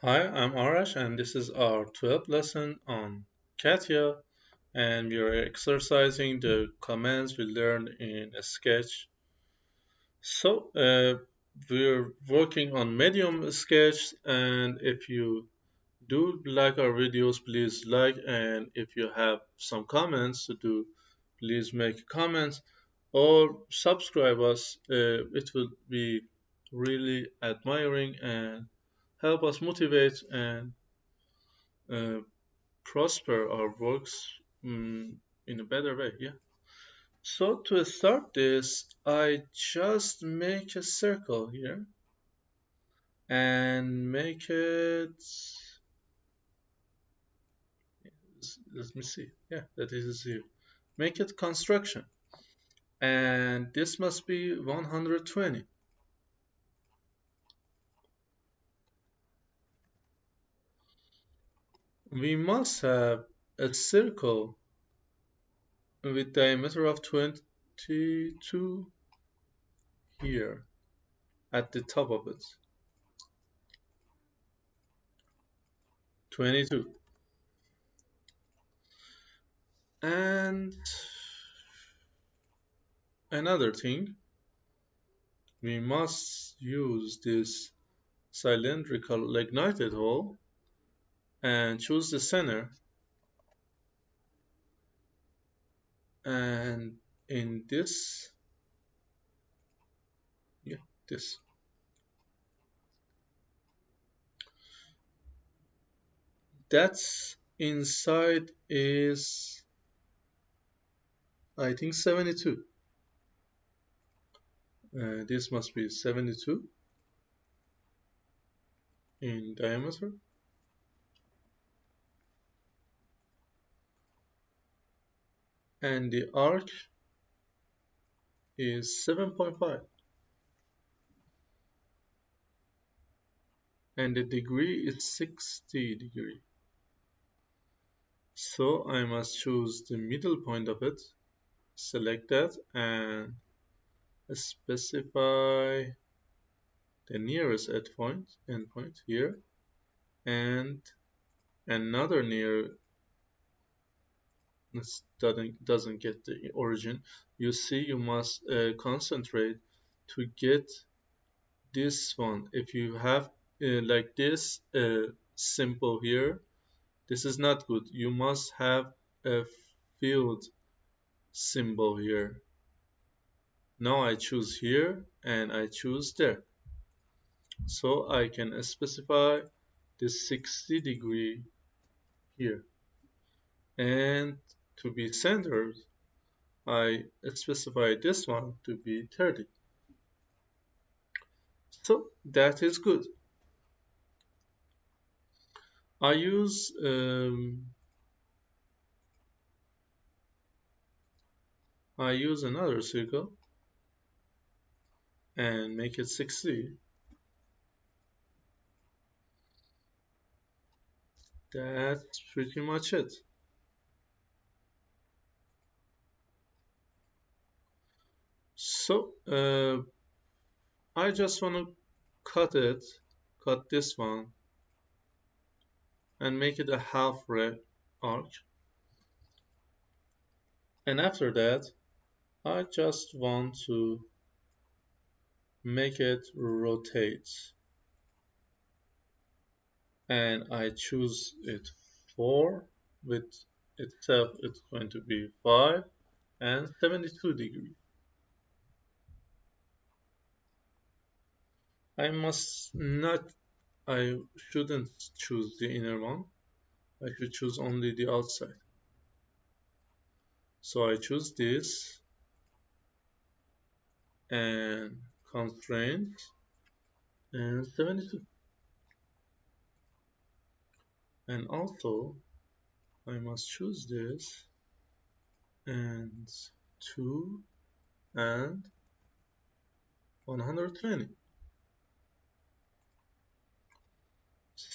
Hi, I'm Arash, and this is our 12th lesson on CATIA, and we are exercising the commands we learned in a sketch. So, we're working on medium sketch, and if you do like our videos, please like, and if you have some comments to do, please make comments or subscribe us. It will be really admiring and help us motivate and uh, prosper our works in a better way. Yeah. So to start this, I just make a circle here and make it. Let me see. Yeah, that is here. Make it construction, and this must be 120. We must have a circle with diameter of 22 here at the top of it. 22. And another thing, we must use this cylindrical lignited hole and choose the center, and in this, yeah, this, that's inside is, I think, 72. This must be 72 in diameter, and the arc is 7.5, and the degree is 60 degree. So I must choose the middle point of it, select that, and specify the nearest endpoint here, and another near doesn't get the origin. You see, you must concentrate to get this one. If you have like this symbol here, this is not good. You must have a field symbol here. Now I choose here and I choose there. So I can specify the 60 degree here. And to be centered, I specify this one to be 30. So that is good. I use another circle and make it 60. That's pretty much it. So I just want to cut this one and make it a half arc. And after that, I just want to make it rotate. And I choose it 4 with itself it's going to be 5 and 72 degree. I must not I shouldn't choose the inner one. I should choose only the outside. So I choose this and constraint and 72. And also I must choose this and 2 and 120.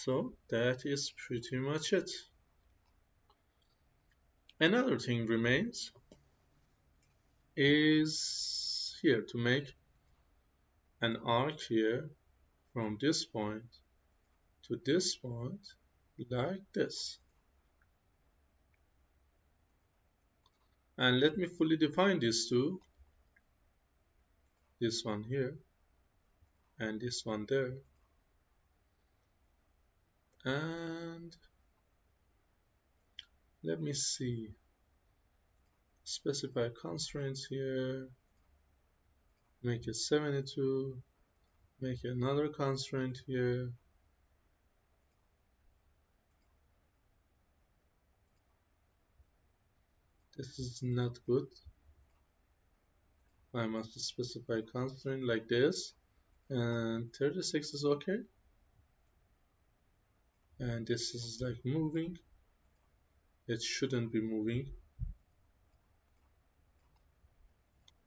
So that is pretty much it. Another thing remains is here to make an arc here from this point to this point like this. And let me fully define these two, this one here and this one there. And let me see, specify constraints here, make it 72, make another constraint here. This is not good. I must specify constraint like this, and 36 is okay. And this is like moving. It shouldn't be moving.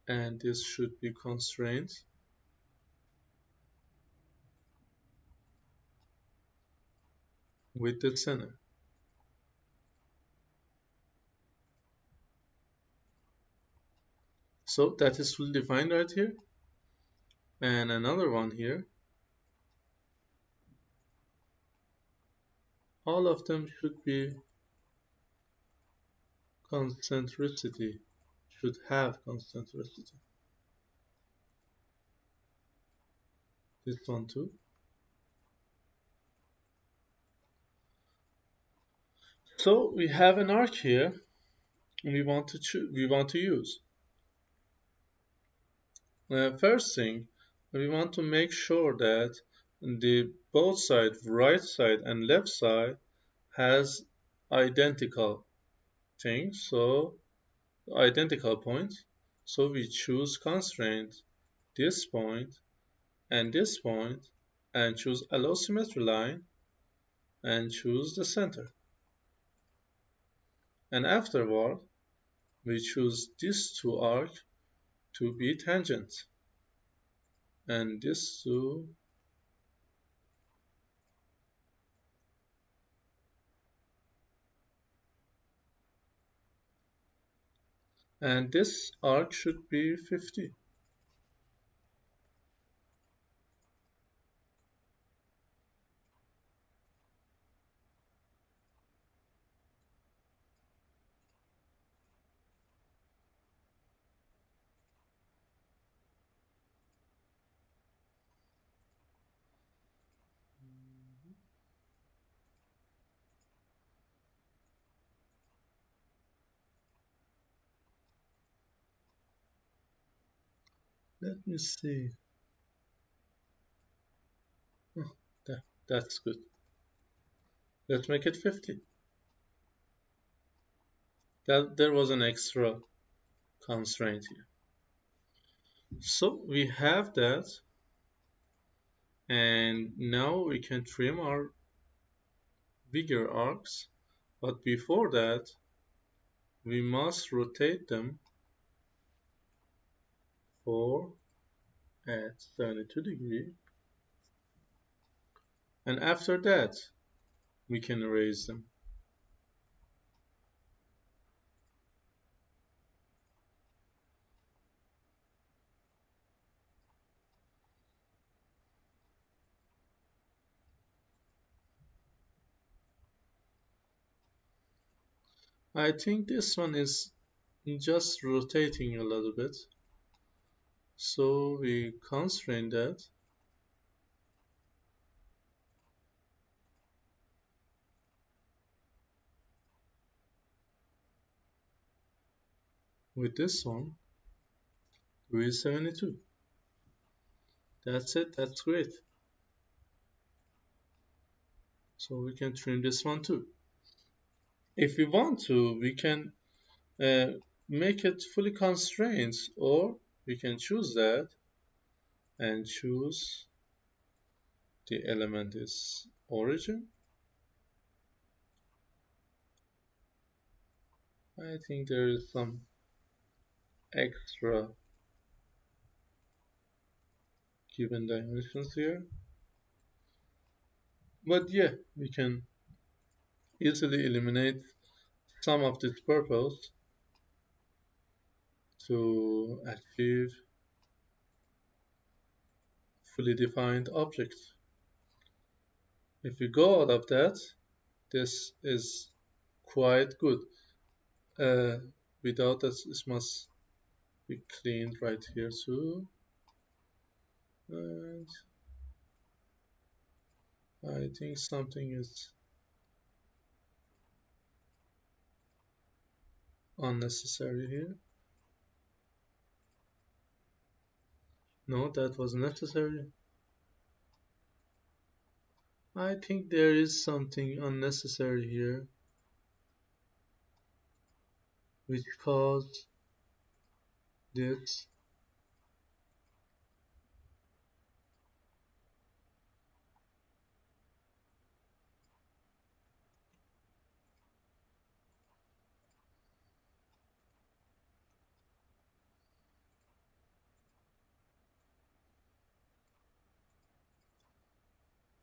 And this should be constrained with the center. So that is fully defined right here. And another one here. All of them should be concentricity, should have concentricity. This one too. So we have an arc here we want to use. First thing, we want to make sure that the both side, right side and left side, has identical things, so identical points. So we choose constraint this point and this point, and choose allow symmetry line and choose the center. And afterward, we choose these two arcs to be tangent, and this two, and this arc should be 50. Let me see. Oh, that's good. Let's make it 50. That there was an extra constraint here. So we have that, and now we can trim our bigger arcs, but before that we must rotate them for at 72 degrees, and after that we can erase them. I think this one is just rotating a little bit, so we constrain that with this one with 72. That's it, that's great. So we can trim this one too. If we want to, we can uh, make it fully constrained, or we can choose that and choose the element is origin. I think there is some extra given dimensions here, but yeah, we can easily eliminate some of this purpose to achieve fully defined objects. If we go out of that, this is quite good. Uh, Without that, this must be cleaned right here too. And I think something is unnecessary here. No, that was necessary. I think there is something unnecessary here, which caused this.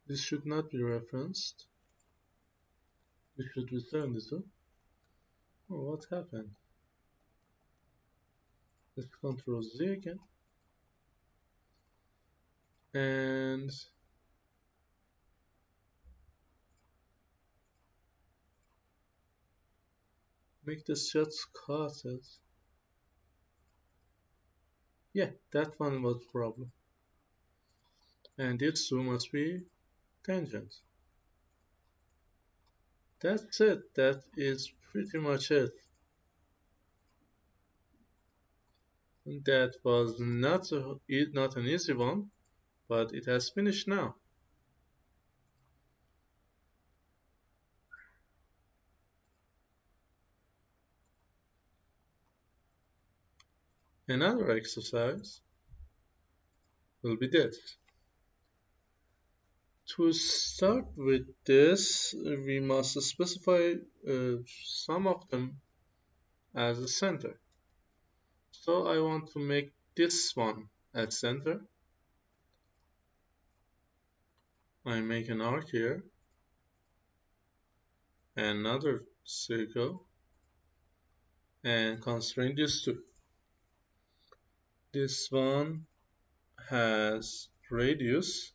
This should not be referenced. We should return this one. Oh, what happened? Let's Control Z again and make the shots cut it. Yeah, that one was the problem. And these two must be tangent. That's it. That is pretty much it. That was not an easy one, but it has finished now. Another exercise will be this. To start with this, we must specify some of them as a center. So I want to make this one at center. I make an arc here, another circle, and constrain these two. This one has radius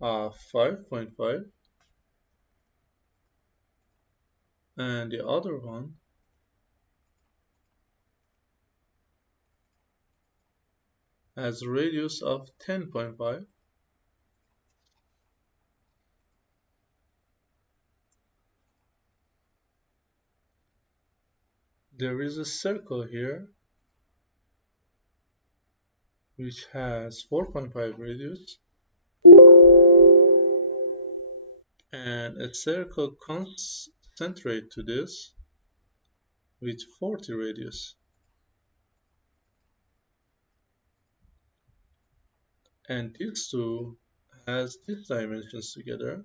of 5.5 and the other one has radius of 10.5. There is a circle here which has 4.5 radius and a circle concentrate to this with 40 radius. And these two has these dimensions together.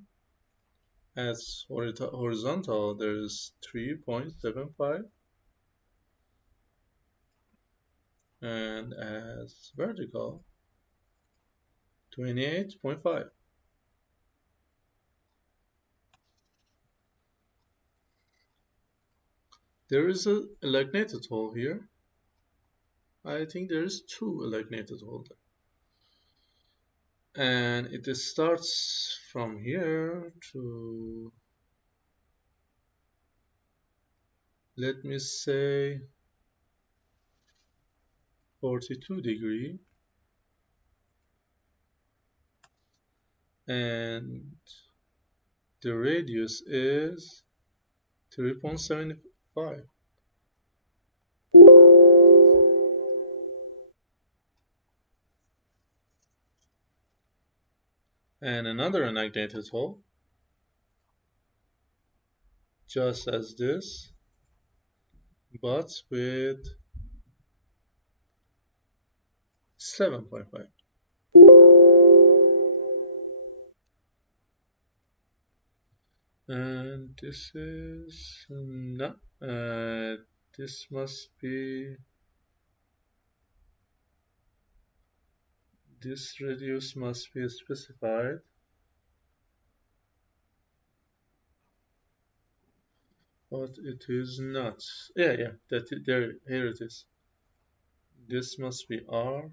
As horizontal there is 3.75 and as vertical 28.5. There is a elongated hole here. I think there is two elongated holes there. And it starts from here to, let me say, 42 degree, and the radius is 3.75. And another elongated hole, just as this, but with 7.5. And this is no, this must be, this radius must be specified, but it is not. Yeah, here it is. This must be R35.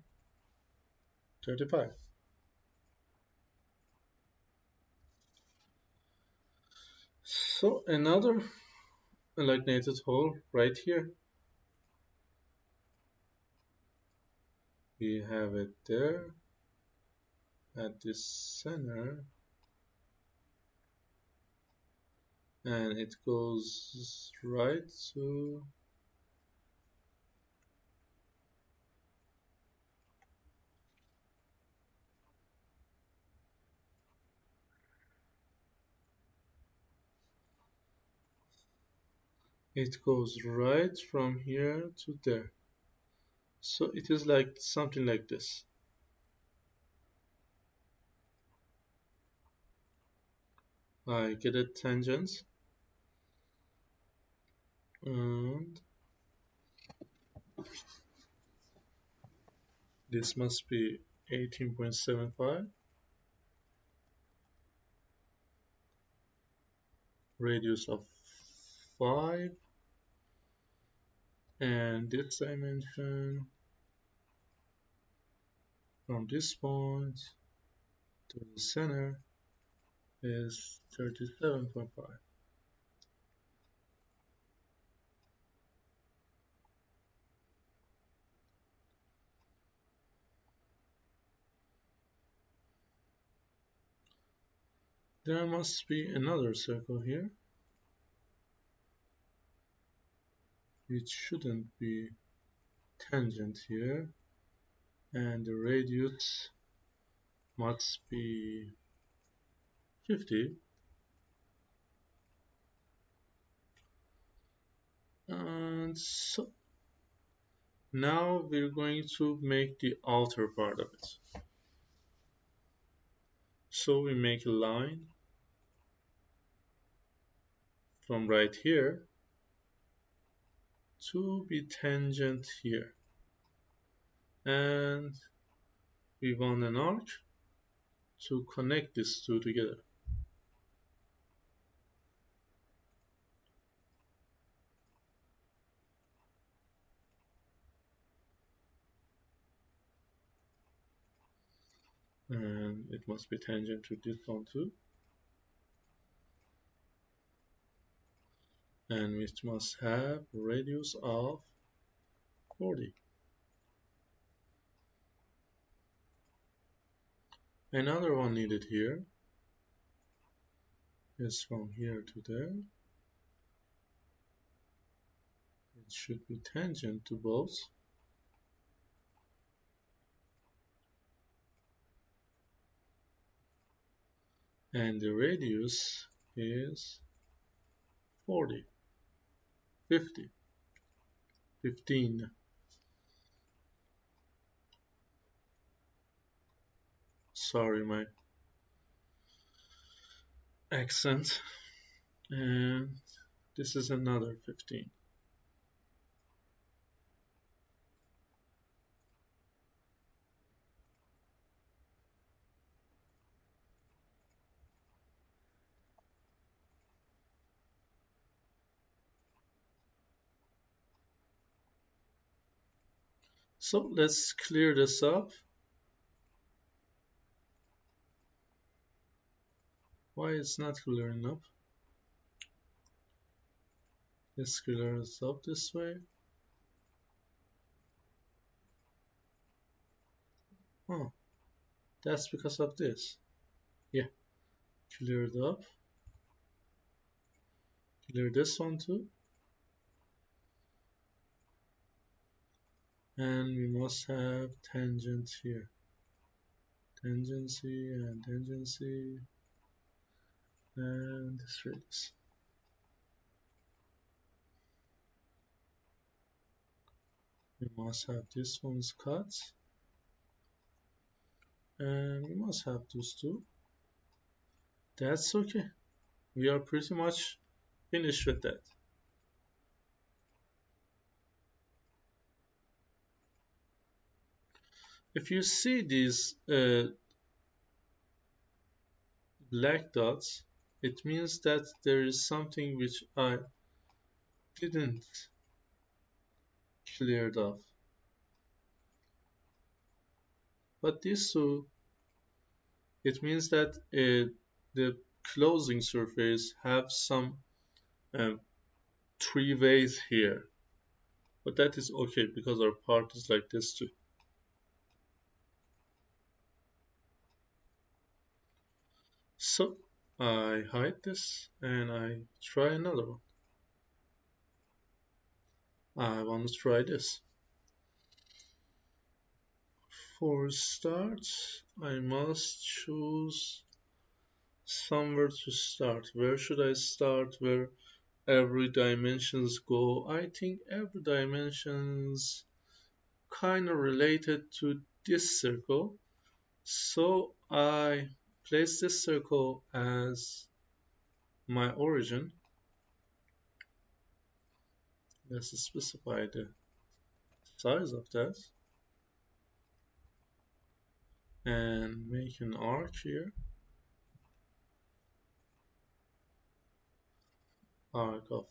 So another allignated hole right here. We have it there at this center, and it goes right to it goes right from here to there. So it is like something like this. I get a tangent, and this must be 18.75, radius of 5, and this dimension from this point to the center is 37.5. There must be another circle here, which shouldn't be tangent here, and the radius must be 50. And so now we're going to make the outer part of it. So we make a line from right here to be tangent here, and we want an arc to connect these two together. And it must be tangent to this one too, and it must have a radius of 40. Another one needed here is from here to there. It should be tangent to both, and the radius is 40, 50, 15. Sorry, my accent. And this is another 15. So let's clear this up. Why it's not clearing up? Let's clear this up this way. Oh, that's because of this. Yeah, clear it up. Clear this one too. And we must have tangent here. Tangency and tangency. And this radius. We must have this one's cut. And we must have those two. That's okay. We are pretty much finished with that. If you see these black dots, it means that there is something which I didn't clear off. But these two, it means that the closing surface have some and three ways here. But that is okay because our part is like this too. So I hide this and I try another one. I want to try this. For start, I must choose somewhere to start. Where should I start? Where every dimensions go? I think every dimensions kind of related to this circle. So I place this circle as my origin. Let's specify the size of that and make an arc here. Arc of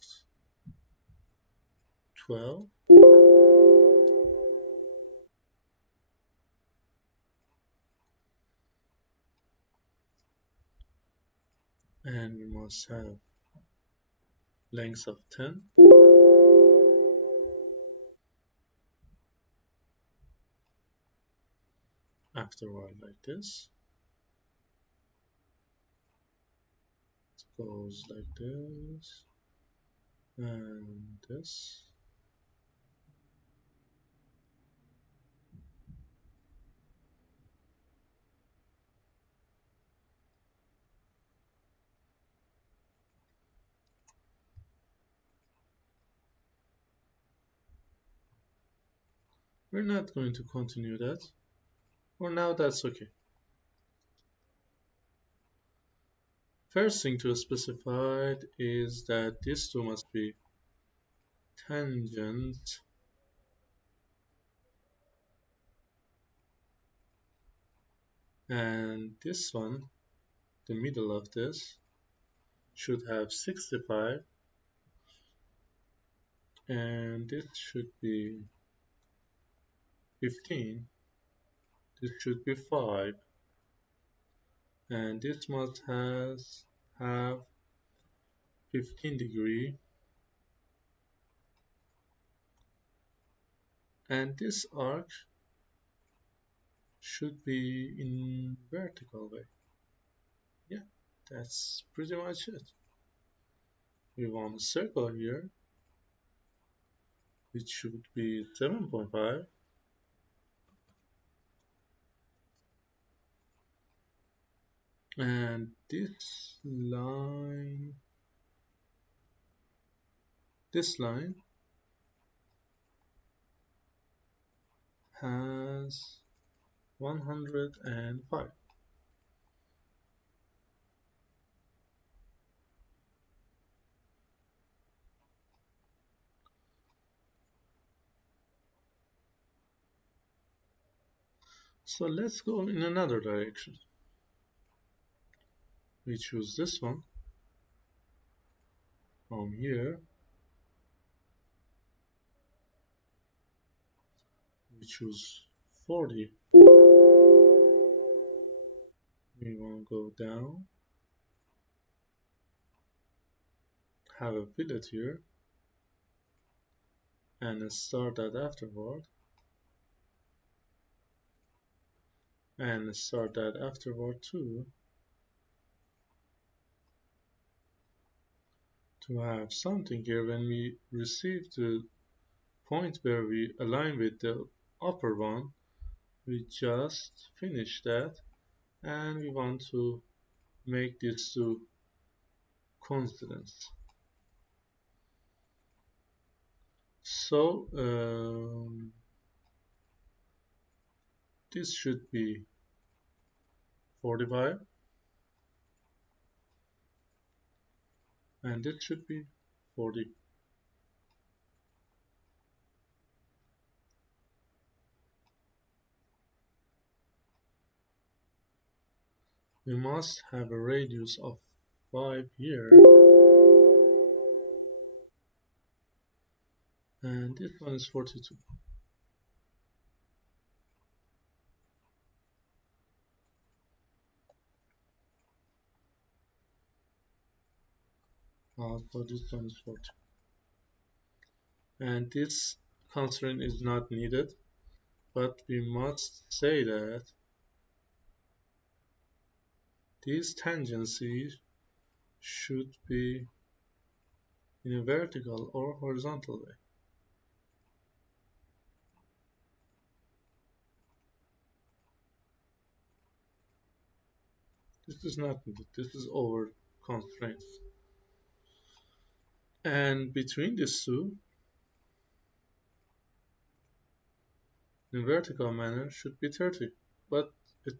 12. And we must have length of 10. Afterward, like this. It goes like this and this. We're not going to continue that. For now, that's okay. First thing to specify is that these two must be tangent and this one, the middle of this, should have 65 and this should be 15. This should be 5 and this must have 15 degree and this arc should be in vertical way. Yeah, that's pretty much it. We want a circle here which should be 7.5 and this line has 105. So let's go in another direction. We choose this one from here. We choose 40. We want to go down, have a fillet here, and start that afterward, and start that afterward too, to have something here when we receive the point where we align with the upper one. We just finish that and we want to make these two coincidence. So this should be 45 and this should be 40. We must have a radius of 5 here and this one is 42. Also, this one is 40. And this constraint is not needed, but we must say that these tangencies should be in a vertical or horizontal way. This is not needed. This is over constraints. And between these two, in vertical manner should be 30. But it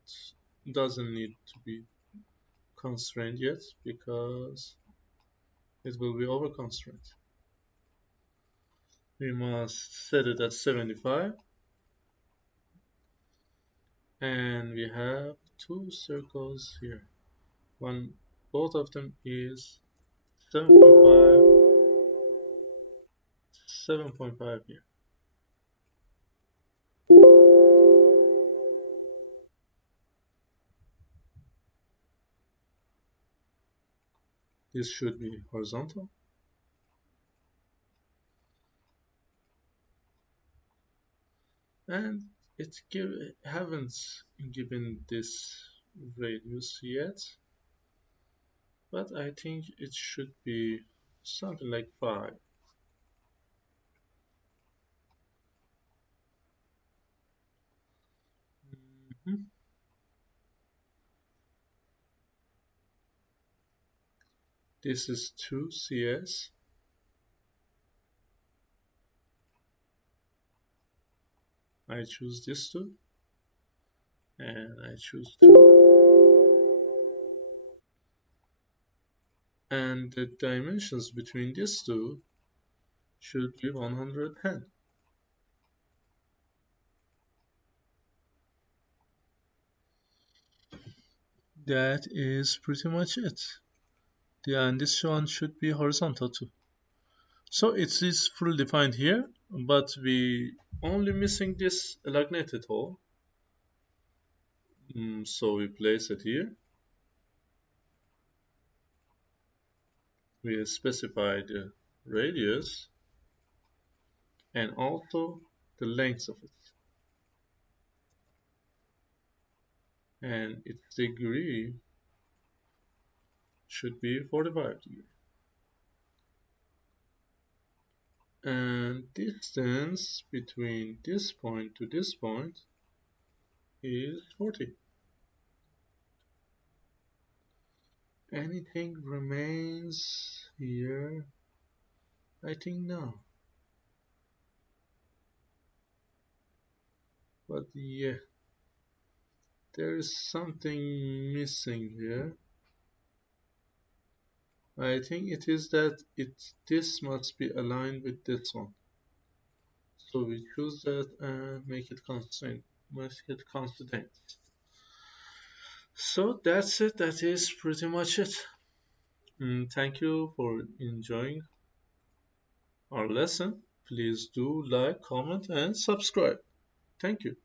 doesn't need to be constrained yet because it will be over constrained. We must set it at 75 and we have two circles here. One, both of them is 7.5, 7.5 here. This should be horizontal. And haven't given this radius yet, but I think it should be something like 5. Mhm. This is 2 CS. I choose this two and I choose 2. And the dimensions between these two should be 110. That is pretty much it. And this one should be horizontal too. So it is fully defined here, but we only missing this elongated hole. So we place it here. We specify the radius and also the length of it. And its degree should be 45 degrees. And distance between this point to this point is 40. Anything remains here? I think no. But yeah, there is something missing here. I think it is that this must be aligned with this one. So we choose that and make it constant. Make it constant. So that's it. That is pretty much it. Thank you for enjoying our lesson. Please do like, comment, and subscribe. Thank you.